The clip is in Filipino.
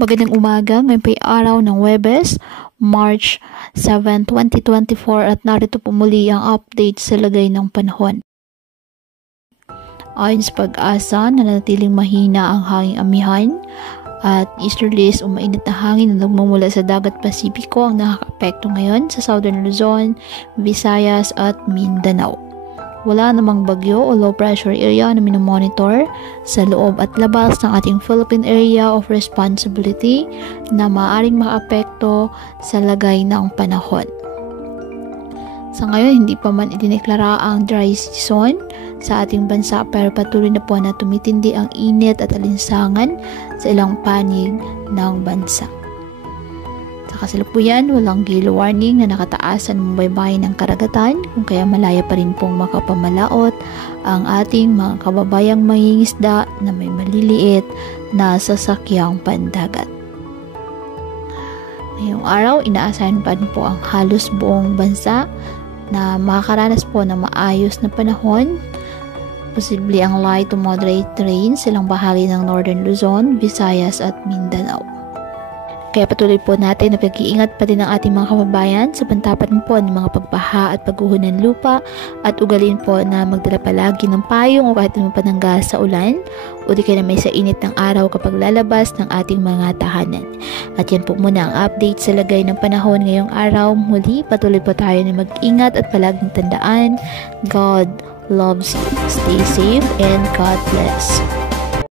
Magandang umaga, ngayon po'y araw ng Huwebes, March 7, 2024 at narito po muli ang update sa lagay ng panahon. Ayon sa pag-asa, nanatiling mahina ang hanging amihan at easterlies o mainit na hangin na nagmumula sa dagat Pasipiko ang nakaka-apekto ngayon sa Southern Luzon, Visayas at Mindanao. Wala namang bagyo o low pressure area na minomonitor sa loob at labas ng ating Philippine Area of Responsibility na maaaring makaapekto sa lagay ng panahon. Sa ngayon, hindi pa man idineklara ang dry season sa ating bansa pero patuloy na po na tumitindi ang init at alinsangan sa ilang panig ng bansa. Sa kasalukuyan, walang gale warning na nakataasan ng baybayin ng karagatan kung kaya malaya pa rin pong makapamalaot ang ating mga kababayang mangingisda na may maliliit na sasakyang pandagat. Ngayong araw, inaasahan pa rin po ang halos buong bansa na makakaranas po ng maayos na panahon. Posible ang light to moderate rain sa ilang bahagi ng Northern Luzon, Visayas at Mindanao. Kaya patuloy po natin na pag-iingat pa din ang ating mga kababayan sa pantapat po ng mga pagbaha at pagguho ng lupa at ugalin po na magdala palagi ng payong o kahit naman panangga sa ulan o di kaya na may sa init ng araw kapag lalabas ng ating mga tahanan. At yan po muna ang update sa lagay ng panahon ngayong araw. Muli patuloy po tayo na mag-ingat at palaging tandaan, God loves you. Stay safe and God bless.